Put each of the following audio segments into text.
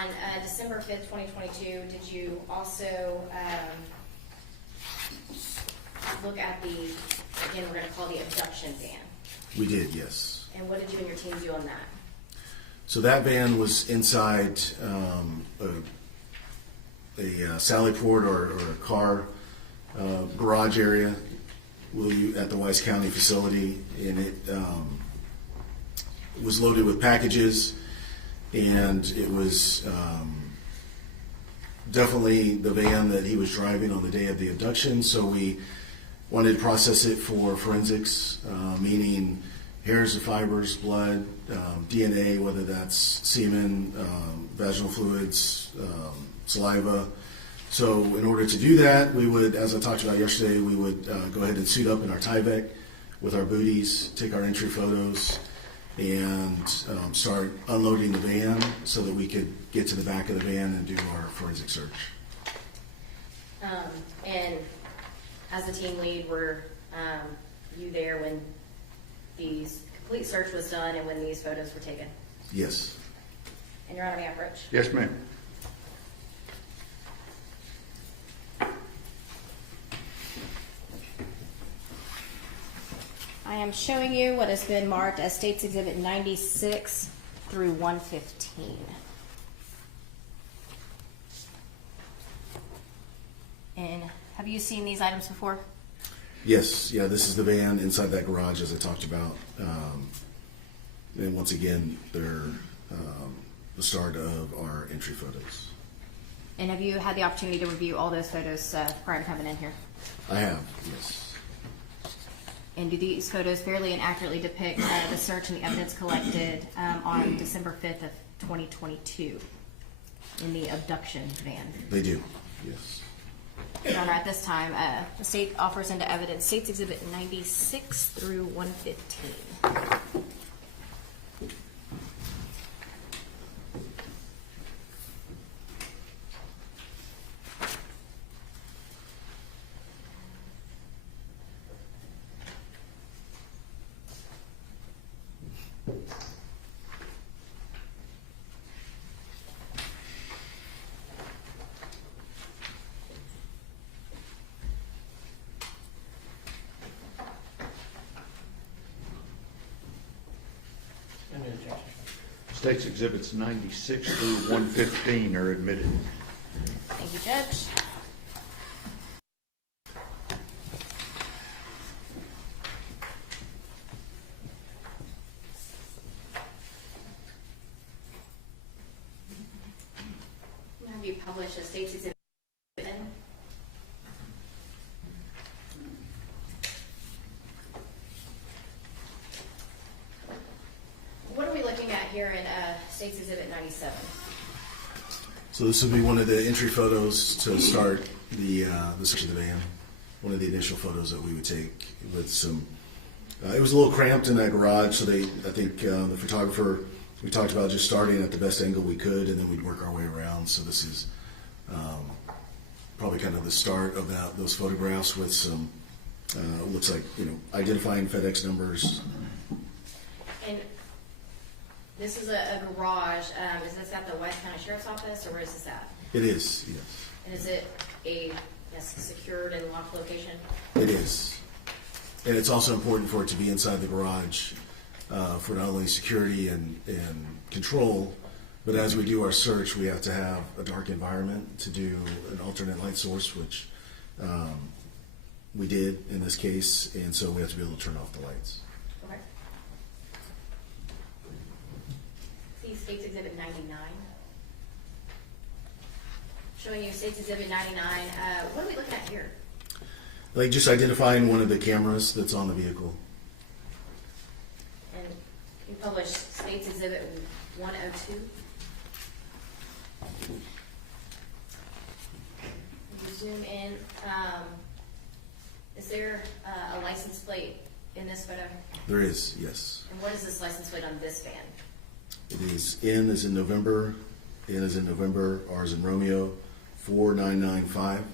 on December 5th, 2022, did you also look at the, again, we're going to call the abduction van? We did, yes. And what did you and your team do on that? So that van was inside a sally port or a car garage area at the Wise County facility, and it was loaded with packages, and it was definitely the van that he was driving on the day of the abduction. So we wanted to process it for forensics, meaning hairs and fibers, blood, DNA, whether that's semen, vaginal fluids, saliva. So in order to do that, we would, as I talked about yesterday, we would go ahead and suit up in our Tyvek with our booties, take our entry photos, and start unloading the van so that we could get to the back of the van and do our forensic search. And as the team lead, were you there when the complete search was done and when these photos were taken? Yes. And Your Honor, may I approach? Yes, ma'am. I am showing you what has been marked as States Exhibit 96 through 115. And have you seen these items before? Yes, yeah, this is the van inside that garage as I talked about. And once again, they're the start of our entry photos. And have you had the opportunity to review all those photos prior to coming in here? I have, yes. And do these photos fairly and accurately depict the search and the evidence collected on December 5th of 2022 in the abduction van? They do, yes. Your Honor, at this time, the state offers into evidence States Exhibit 96 through 115. States Exhibits 96 through 115 are admitted. Thank you, Judge. Have you published a States Exhibit? What are we looking at here in States Exhibit 97? So this would be one of the entry photos to start the search of the van. One of the initial photos that we would take with some. It was a little cramped in that garage, so I think the photographer, we talked about just starting at the best angle we could, and then we'd work our way around. So this is probably kind of the start of those photographs with some looks like identifying FedEx numbers. And this is a garage. Is this at the Wise County Sheriff's Office, or where is this at? It is, yes. And is it a secured and locked location? It is. And it's also important for it to be inside the garage for not only security and control, but as we do our search, we have to have a dark environment to do an alternate light source, which we did in this case, and so we have to be able to turn off the lights. Okay. See States Exhibit 99. Showing you States Exhibit 99. What are we looking at here? Like just identifying one of the cameras that's on the vehicle. And you published States Exhibit 102. If you zoom in, is there a license plate in this photo? There is, yes. And what is this license plate on this van? It is N as in November, N as in November, R as in Romeo, 4995.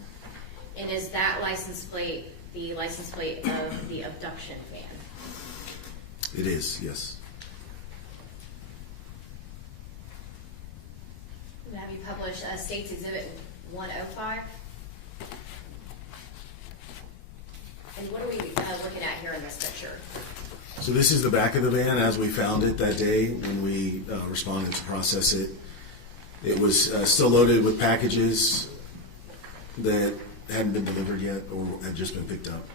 And is that license plate the license plate of the abduction van? It is, yes. to have you publish State's Exhibit 105. And what are we looking at here in this picture? So this is the back of the van as we found it that day when we responded to process it. It was still loaded with packages that hadn't been delivered yet or had just been picked up.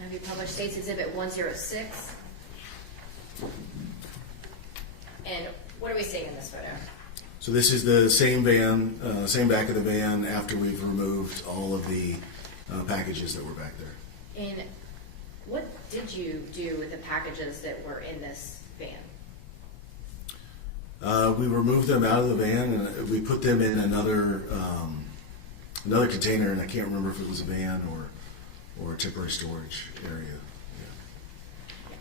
Have you published State's Exhibit 106? And what are we seeing in this photo? So this is the same van, same back of the van after we've removed all of the packages that were back there. And what did you do with the packages that were in this van? We removed them out of the van and we put them in another container, and I can't remember if it was a van or a temporary storage area. Yeah.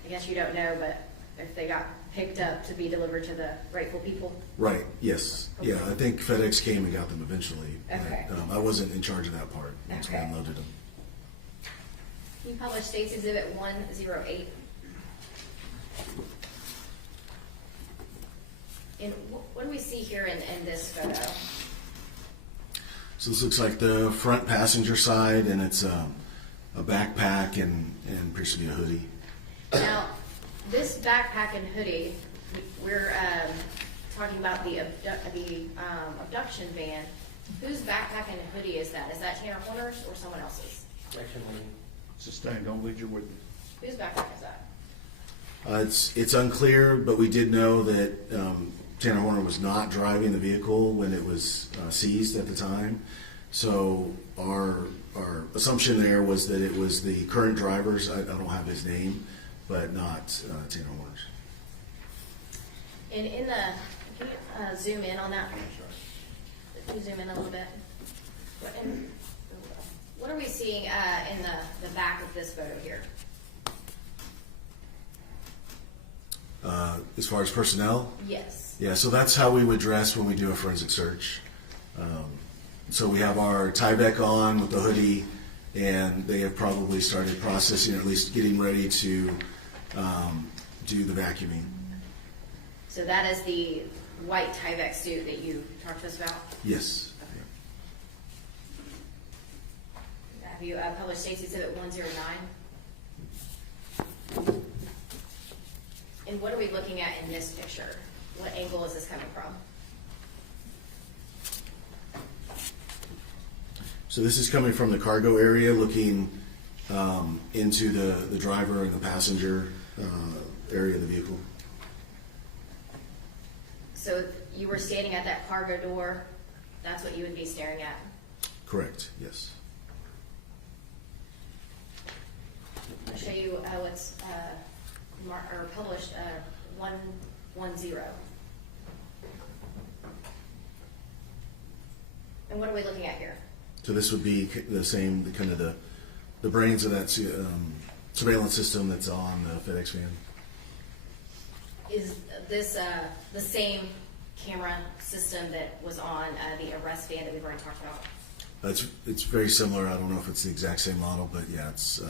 I guess you don't know, but if they got picked up to be delivered to the rightful people? Right, yes. Yeah, I think FedEx came and got them eventually. Okay. But, I wasn't in charge of that part once we Okay. unloaded them. You published State's Exhibit 108. And what do we see here in this photo? So this looks like the front passenger side, and it's a backpack and appears to be a hoodie. Now, this backpack and hoodie, we're talking about the abduction van. Whose backpack and hoodie is that? Is that Tanner Horner's or someone else's? Sustained, don't lead you with me. Whose backpack is that? It's unclear, but we did know that Tanner Horner was not driving the vehicle when it was seized at the time. So our assumption there was that it was the current driver's. I don't have his name, but not Tanner Horner's. And in the, can you zoom in on that? Can you zoom in a little bit? What are we seeing in the back of this photo here? As far as personnel? Yes. Yeah, so that's how we would dress when we do a forensic search. So we have our Tyvek on with the hoodie, and they have probably started processing, or at least getting ready to do the vacuuming. So that is the white Tyvek suit that you talked to us about? Yes. Have you published State's Exhibit 109? And what are we looking at in this picture? What angle is this coming from? So this is coming from the cargo area, looking into the driver and the passenger area of the vehicle. So if you were standing at that cargo door, that's what you would be staring at? Correct, yes. I'll show you what's published 110. And what are we looking at here? So this would be the same, the brains of that surveillance system that's on the FedEx van. Is this the same camera system that was on the arrest van that we've already talked about? It's very similar. I don't know if it's the exact same model, but yeah, it's.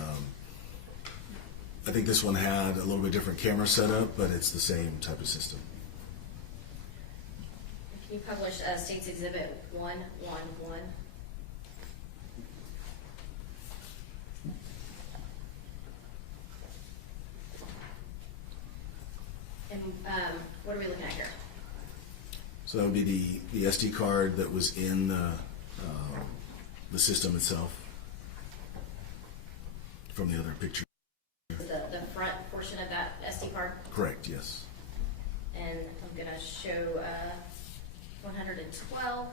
I think this one had a little bit different camera setup, but it's the same type of system. Can you publish State's Exhibit 111? And what are we looking at here? So that would be the SD card that was in the system itself from the other picture. The front portion of that SD card? Correct, yes. And I'm going to show 112.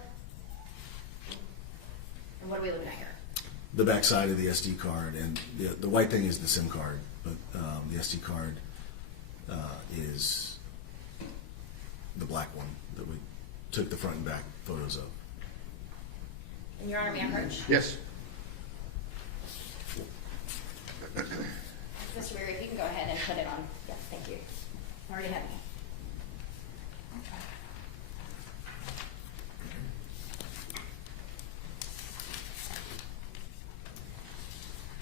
And what are we looking at here? The back side of the SD card, and the white thing is the SIM card, but the SD card is the black one that we took the front and back photos of. And Your Honor, may I approach? Yes. Mr. Weary, if you can go ahead and put it on. Yes, thank you. I already have it.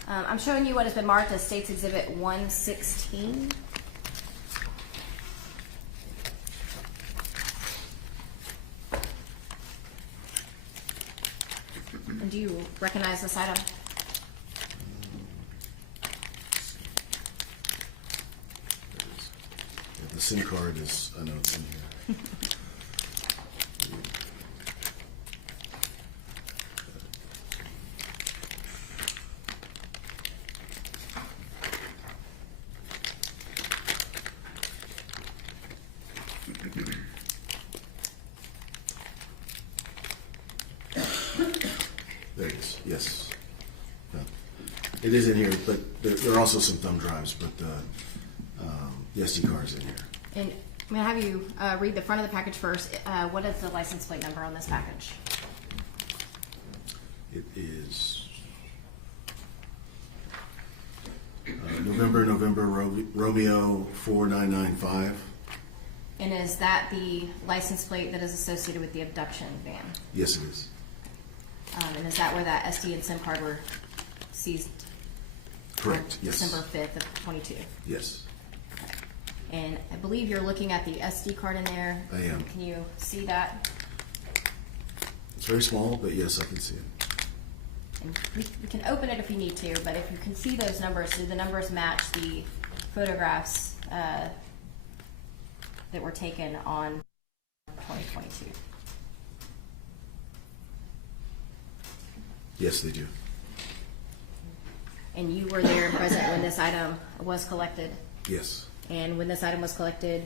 I'm showing you what has been marked as State's Exhibit 116. do you recognize this item? The SIM card is, I know it's in here. There it is, yes. No. It is in here, but there are also some thumb drives, but the SD card is in here. And I'm gonna have you read the front of the package first. What is the license plate number on this package? It is November Romeo 4995. And is that the license plate that is associated with the abduction van? Yes, it is. And is that where that SD and SIM card were seized? Correct, on yes. December 5th of 22. Yes, And I believe you're looking at the SD card in there. I am. Can you see that? it's very small, but yes, I can see it. And we can open it if you need to, but if you can see those numbers, do the numbers match the photographs that were taken on 2022? Yes, they do. And you were there present when this item was collected? Yes, And when this item was collected,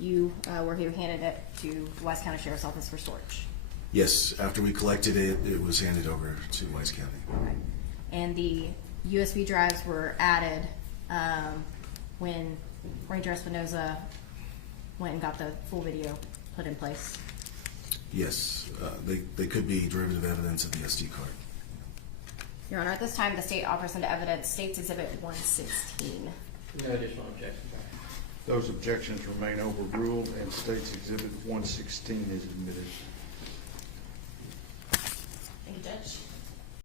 you were here handed it to the Wise County Sheriff's Office for storage? yes. After we collected it, it was handed over to Wise County. Okay. And the USB drives were added when Ranger Espinoza went and got the full video put in place? Yes, they could be derivative evidence of the SD card. Your Honor, at this time, the state offers into evidence State's Exhibit 116. No additional objections. Those objections remain overruled, and State's Exhibit 116 is admitted. Thank you, Judge.